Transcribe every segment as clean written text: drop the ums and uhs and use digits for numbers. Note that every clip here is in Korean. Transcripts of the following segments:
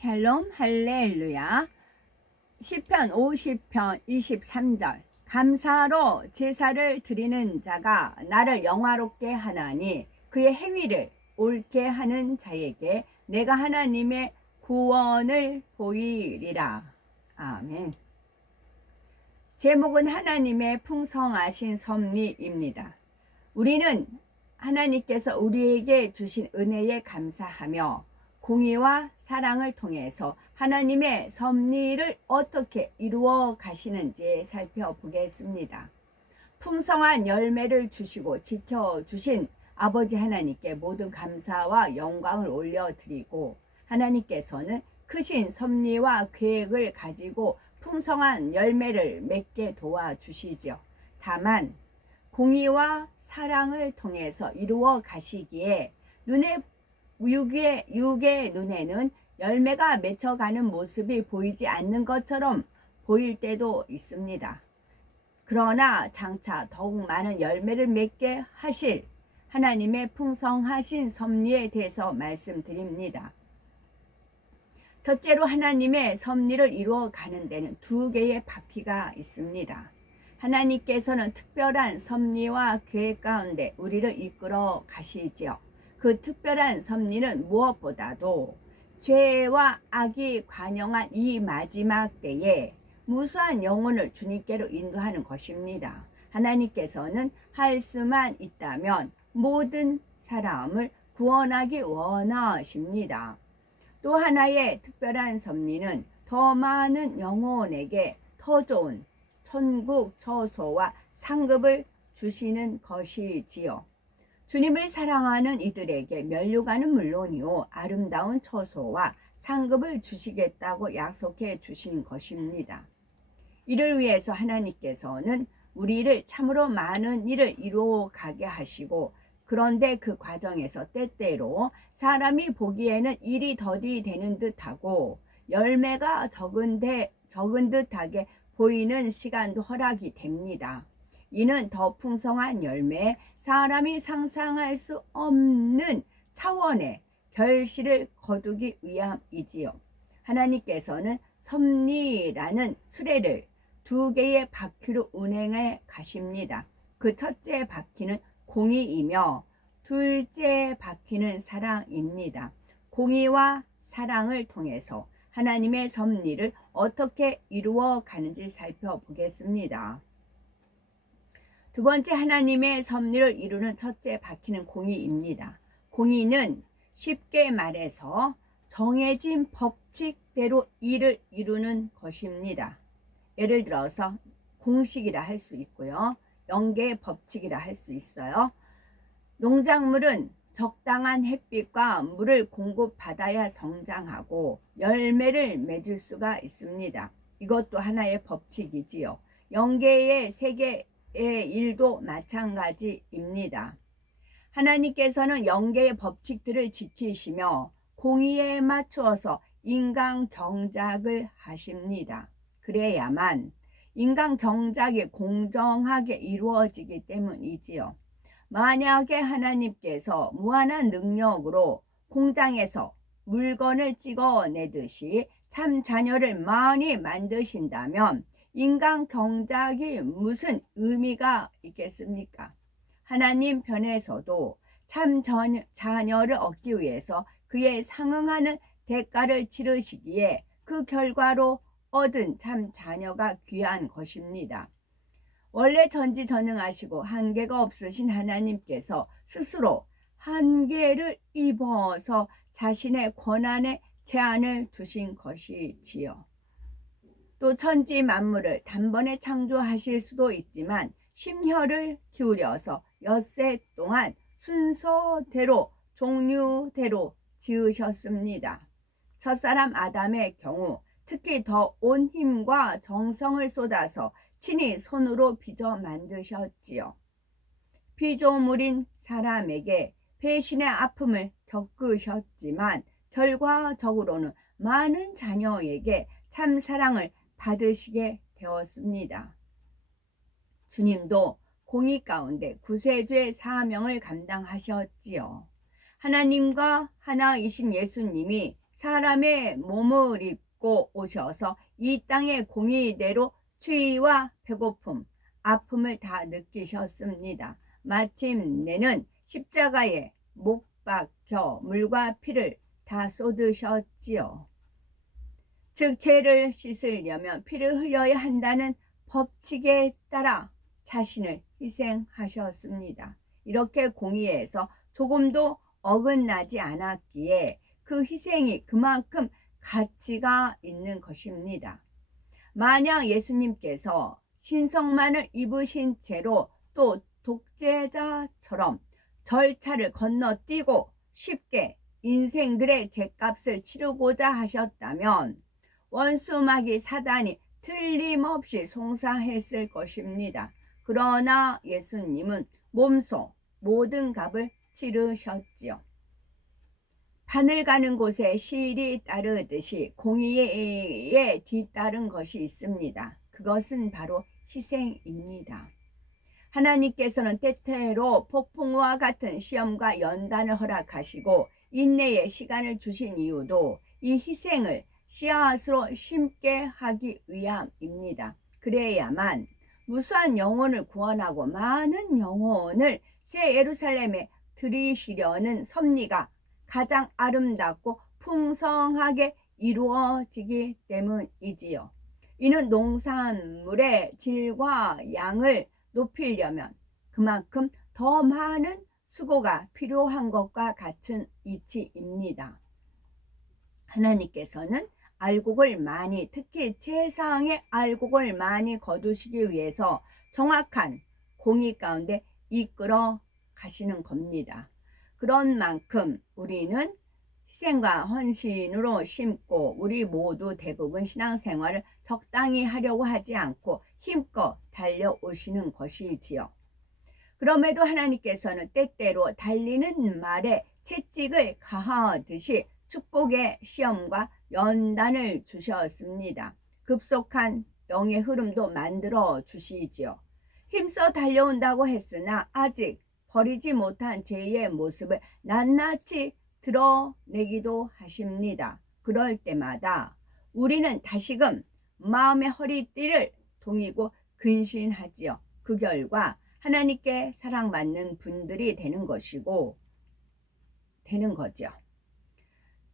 샬롬 할렐루야. 시편 50편 23절. 감사로 제사를 드리는 자가 나를 영화롭게 하나니 그의 행위를 옳게 하는 자에게 내가 하나님의 구원을 보이리라. 아멘. 제목은 하나님의 풍성하신 섭리입니다. 우리는 하나님께서 우리에게 주신 은혜에 감사하며 공의와 사랑을 통해서 하나님의 섭리를 어떻게 이루어 가시는지 살펴보겠습니다. 풍성한 열매를 주시고 지켜주신 아버지 하나님께 모든 감사와 영광을 올려드리고, 하나님께서는 크신 섭리와 계획을 가지고 풍성한 열매를 맺게 도와주시죠. 다만 공의와 사랑을 통해서 이루어 가시기에 육의 눈에는 열매가 맺혀가는 모습이 보이지 않는 것처럼 보일 때도 있습니다. 그러나 장차 더욱 많은 열매를 맺게 하실 하나님의 풍성하신 섭리에 대해서 말씀드립니다. 첫째로 하나님의 섭리를 이루어 가는 데는 두 개의 바퀴가 있습니다. 하나님께서는 특별한 섭리와 계획 가운데 우리를 이끌어 가시지요. 그 특별한 섭리는 무엇보다도 죄와 악이 관영한 이 마지막 때에 무수한 영혼을 주님께로 인도하는 것입니다. 하나님께서는 할 수만 있다면 모든 사람을 구원하기 원하십니다. 또 하나의 특별한 섭리는 더 많은 영혼에게 더 좋은 천국 처소와 상급을 주시는 것이지요. 주님을 사랑하는 이들에게 면류관은 물론이요 아름다운 처소와 상급을 주시겠다고 약속해 주신 것입니다. 이를 위해서 하나님께서는 우리를 참으로 많은 일을 이루어 가게 하시고, 그런데 그 과정에서 때때로 사람이 보기에는 일이 더디 되는 듯하고 열매가 적은 듯하게 보이는 시간도 허락이 됩니다. 이는 더 풍성한 열매, 사람이 상상할 수 없는 차원의 결실을 거두기 위함이지요. 하나님께서는 섭리라는 수레를 두 개의 바퀴로 운행해 가십니다. 그 첫째 바퀴는 공의이며 둘째 바퀴는 사랑입니다. 공의와 사랑을 통해서 하나님의 섭리를 어떻게 이루어 가는지 살펴보겠습니다. 두 번째, 하나님의 섭리를 이루는 첫째 바퀴는 공의입니다. 공의는 쉽게 말해서 정해진 법칙대로 일을 이루는 것입니다. 예를 들어서 공식이라 할 수 있고요. 영계의 법칙이라 할 수 있어요. 농작물은 적당한 햇빛과 물을 공급받아야 성장하고 열매를 맺을 수가 있습니다. 이것도 하나의 법칙이지요. 영계의 세계의 일도 마찬가지입니다. 하나님께서는 영계의 법칙들을 지키시며 공의에 맞추어서 인간 경작을 하십니다. 그래야만 인간 경작이 공정하게 이루어지기 때문이지요. 만약에 하나님께서 무한한 능력으로 공장에서 물건을 찍어내듯이 참 자녀를 많이 만드신다면 인간 경작이 무슨 의미가 있겠습니까? 하나님 편에서도 참 자녀를 얻기 위해서 그에 상응하는 대가를 치르시기에 그 결과로 얻은 참 자녀가 귀한 것입니다. 원래 전지전능하시고 한계가 없으신 하나님께서 스스로 한계를 입어서 자신의 권한에 제한을 두신 것이지요. 또 천지 만물을 단번에 창조하실 수도 있지만 심혈을 기울여서 엿새 동안 순서대로 종류대로 지으셨습니다. 첫사람 아담의 경우 특히 더 온 힘과 정성을 쏟아서 친히 손으로 빚어 만드셨지요. 피조물인 사람에게 배신의 아픔을 겪으셨지만 결과적으로는 많은 자녀에게 참 사랑을 받으시게 되었습니다. 주님도 공의 가운데 구세주의 사명을 감당하셨지요. 하나님과 하나이신 예수님이 사람의 몸을 입고 오셔서 이 땅의 공의대로 추위와 배고픔, 아픔을 다 느끼셨습니다. 마침내는 십자가에 못 박혀 물과 피를 다 쏟으셨지요. 즉 죄를 씻으려면 피를 흘려야 한다는 법칙에 따라 자신을 희생하셨습니다. 이렇게 공의에서 조금도 어긋나지 않았기에 그 희생이 그만큼 가치가 있는 것입니다. 만약 예수님께서 신성만을 입으신 채로 또 독재자처럼 절차를 건너뛰고 쉽게 인생들의 죗값을 치르고자 하셨다면 원수마귀 사단이 틀림없이 송사했을 것입니다. 그러나 예수님은 몸소 모든 값을 치르셨지요. 바늘 가는 곳에 실이 따르듯이 공의에 뒤따른 것이 있습니다. 그것은 바로 희생입니다. 하나님께서는 때때로 폭풍과 같은 시험과 연단을 허락하시고 인내의 시간을 주신 이유도 이 희생을 씨앗으로 심게 하기 위함입니다. 그래야만 무수한 영혼을 구원하고 많은 영혼을 새 예루살렘에 들이시려는 섭리가 가장 아름답고 풍성하게 이루어지기 때문이지요. 이는 농산물의 질과 양을 높이려면 그만큼 더 많은 수고가 필요한 것과 같은 이치입니다. 하나님께서는 알곡을 많이, 특히 세상의 알곡을 많이 거두시기 위해서 정확한 공의 가운데 이끌어 가시는 겁니다. 그런 만큼 우리는 희생과 헌신으로 심고 우리 모두 대부분 신앙생활을 적당히 하려고 하지 않고 힘껏 달려오시는 것이지요. 그럼에도 하나님께서는 때때로 달리는 말에 채찍을 가하듯이 축복의 시험과 연단을 주셨습니다. 급속한 영의 흐름도 만들어 주시지요. 힘써 달려온다고 했으나 아직 버리지 못한 죄의 모습을 낱낱이 드러내기도 하십니다. 그럴 때마다 우리는 다시금 마음의 허리띠를 동이고 근신하지요. 그 결과 하나님께 사랑받는 분들이 되는 것이고 되는 거죠.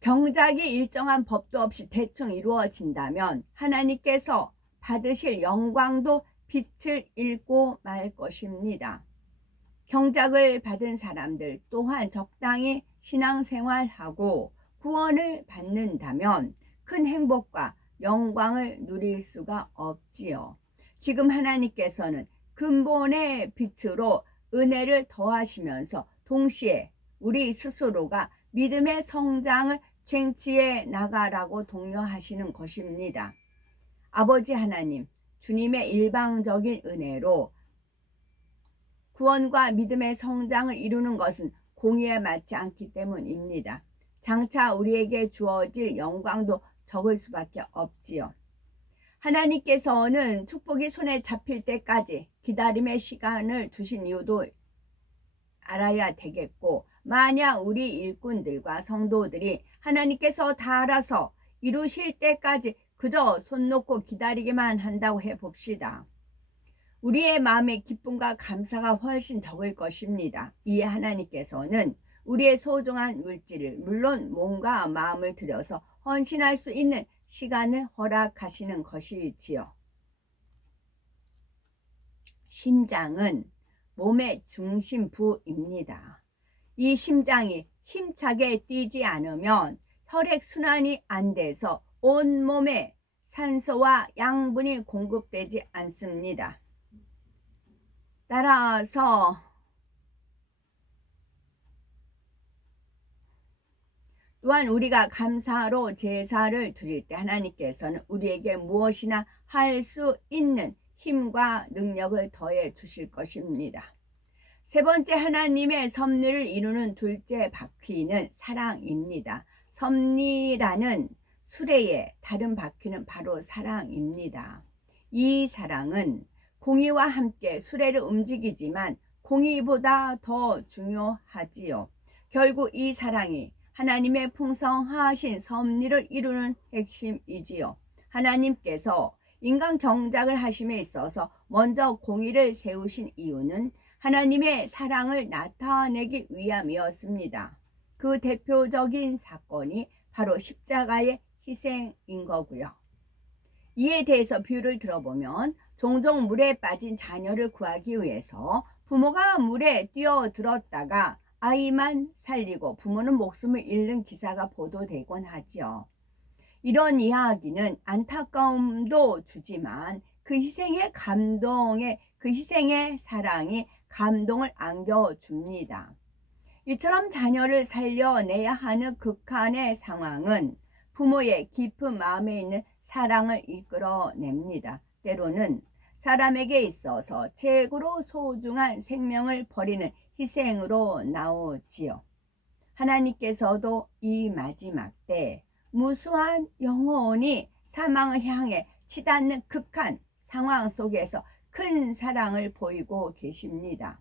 경작이 일정한 법도 없이 대충 이루어진다면 하나님께서 받으실 영광도 빛을 잃고 말 것입니다. 경작을 받은 사람들 또한 적당히 신앙생활하고 구원을 받는다면 큰 행복과 영광을 누릴 수가 없지요. 지금 하나님께서는 근본의 빛으로 은혜를 더하시면서 동시에 우리 스스로가 믿음의 성장을 쟁취해 나가라고 독려하시는 것입니다. 아버지 하나님, 주님의 일방적인 은혜로 구원과 믿음의 성장을 이루는 것은 공의에 맞지 않기 때문입니다. 장차 우리에게 주어질 영광도 적을 수밖에 없지요. 하나님께서는 축복이 손에 잡힐 때까지 기다림의 시간을 두신 이유도 알아야 되겠고, 만약 우리 일꾼들과 성도들이 하나님께서 다 알아서 이루실 때까지 그저 손 놓고 기다리기만 한다고 해봅시다. 우리의 마음의 기쁨과 감사가 훨씬 적을 것입니다. 이에 하나님께서는 우리의 소중한 물질을, 물론 몸과 마음을 들여서 헌신할 수 있는 시간을 허락하시는 것이지요. 심장은 몸의 중심부입니다. 이 심장이 힘차게 뛰지 않으면 혈액순환이 안 돼서 온몸에 산소와 양분이 공급되지 않습니다. 따라서 또한 우리가 감사로 제사를 드릴 때 하나님께서는 우리에게 무엇이나 할 수 있는 힘과 능력을 더해 주실 것입니다. 세 번째, 하나님의 섭리를 이루는 둘째 바퀴는 사랑입니다. 섭리라는 수레의 다른 바퀴는 바로 사랑입니다. 이 사랑은 공의와 함께 수레를 움직이지만 공의보다 더 중요하지요. 결국 이 사랑이 하나님의 풍성하신 섭리를 이루는 핵심이지요. 하나님께서 인간 경작을 하심에 있어서 먼저 공의를 세우신 이유는 하나님의 사랑을 나타내기 위함이었습니다. 그 대표적인 사건이 바로 십자가의 희생인 거고요. 이에 대해서 비유를 들어보면 종종 물에 빠진 자녀를 구하기 위해서 부모가 물에 뛰어들었다가 아이만 살리고 부모는 목숨을 잃는 기사가 보도되곤 하지요. 이런 이야기는 안타까움도 주지만 그 희생의 사랑이 감동을 안겨줍니다. 이처럼 자녀를 살려내야 하는 극한의 상황은 부모의 깊은 마음에 있는 사랑을 이끌어냅니다. 때로는 사람에게 있어서 최고로 소중한 생명을 버리는 희생으로 나오지요. 하나님께서도 이 마지막 때 무수한 영혼이 사망을 향해 치닫는 극한 상황 속에서 큰 사랑을 보이고 계십니다.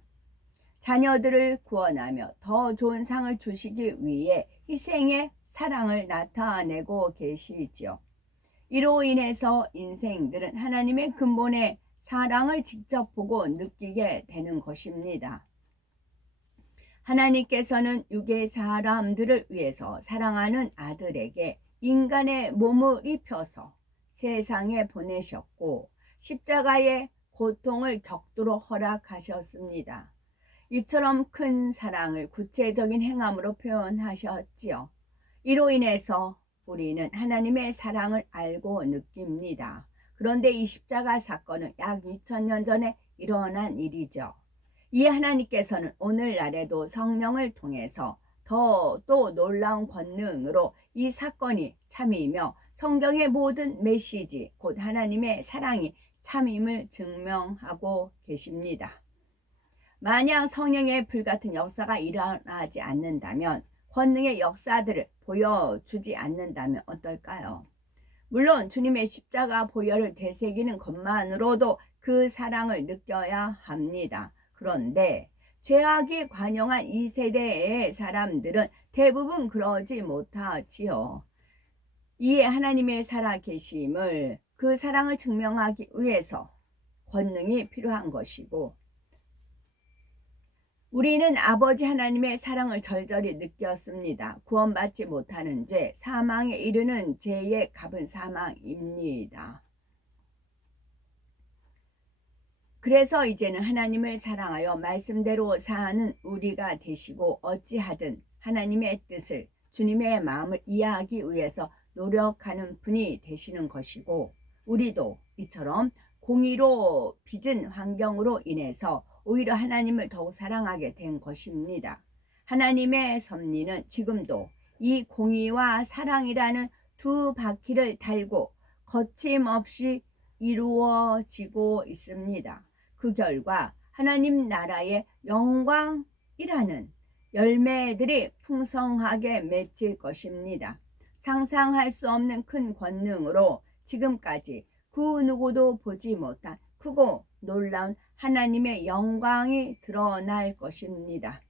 자녀들을 구원하며 더 좋은 상을 주시기 위해 희생의 사랑을 나타내고 계시지요. 이로 인해서 인생들은 하나님의 근본의 사랑을 직접 보고 느끼게 되는 것입니다. 하나님께서는 육의 사람들을 위해서 사랑하는 아들에게 인간의 몸을 입혀서 세상에 보내셨고 십자가의 고통을 겪도록 허락하셨습니다. 이처럼 큰 사랑을 구체적인 행함으로 표현하셨지요. 이로 인해서 우리는 하나님의 사랑을 알고 느낍니다. 그런데 이 십자가 사건은 약 2000년 전에 일어난 일이죠. 이에 하나님께서는 오늘날에도 성령을 통해서 더 또 놀라운 권능으로 이 사건이 참이며 성경의 모든 메시지 곧 하나님의 사랑이 참임을 증명하고 계십니다. 만약 성령의 불같은 역사가 일어나지 않는다면, 권능의 역사들을 보여주지 않는다면 어떨까요? 물론 주님의 십자가 보혈을 되새기는 것만으로도 그 사랑을 느껴야 합니다. 그런데 죄악이 관영한 이 세대의 사람들은 대부분 그러지 못하지요. 이에 하나님의 살아계심을, 그 사랑을 증명하기 위해서 권능이 필요한 것이고, 우리는 아버지 하나님의 사랑을 절절히 느꼈습니다. 구원받지 못하는 죄, 사망에 이르는 죄의 값은 사망입니다. 그래서 이제는 하나님을 사랑하여 말씀대로 사는 우리가 되시고, 어찌하든 하나님의 뜻을, 주님의 마음을 이해하기 위해서 노력하는 분이 되시는 것이고, 우리도 이처럼 공의로 빚은 환경으로 인해서 오히려 하나님을 더욱 사랑하게 된 것입니다. 하나님의 섭리는 지금도 이 공의와 사랑이라는 두 바퀴를 달고 거침없이 이루어지고 있습니다. 그 결과 하나님 나라의 영광이라는 열매들이 풍성하게 맺힐 것입니다. 상상할 수 없는 큰 권능으로 지금까지 그 누구도 보지 못한 크고 놀라운 하나님의 영광이 드러날 것입니다.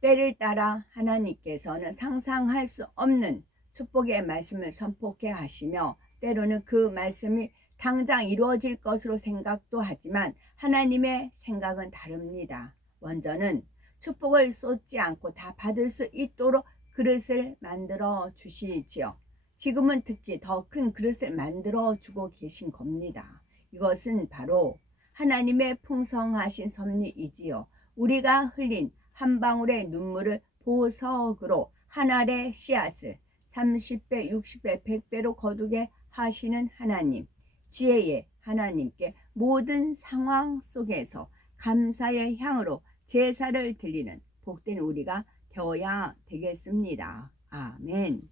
때를 따라 하나님께서는 상상할 수 없는 축복의 말씀을 선포케 하시며, 때로는 그 말씀이 당장 이루어질 것으로 생각도 하지만 하나님의 생각은 다릅니다. 먼저는 축복을 쏟지 않고 다 받을 수 있도록 그릇을 만들어 주시지요. 지금은 특히 더 큰 그릇을 만들어 주고 계신 겁니다. 이것은 바로 하나님의 풍성하신 섭리이지요. 우리가 흘린 한 방울의 눈물을 보석으로 한 알의 씨앗을 30배, 60배, 100배로 거두게 하시는 하나님, 지혜의 하나님께 모든 상황 속에서 감사의 향으로 제사를 드리는 복된 우리가 되어야 되겠습니다. 아멘.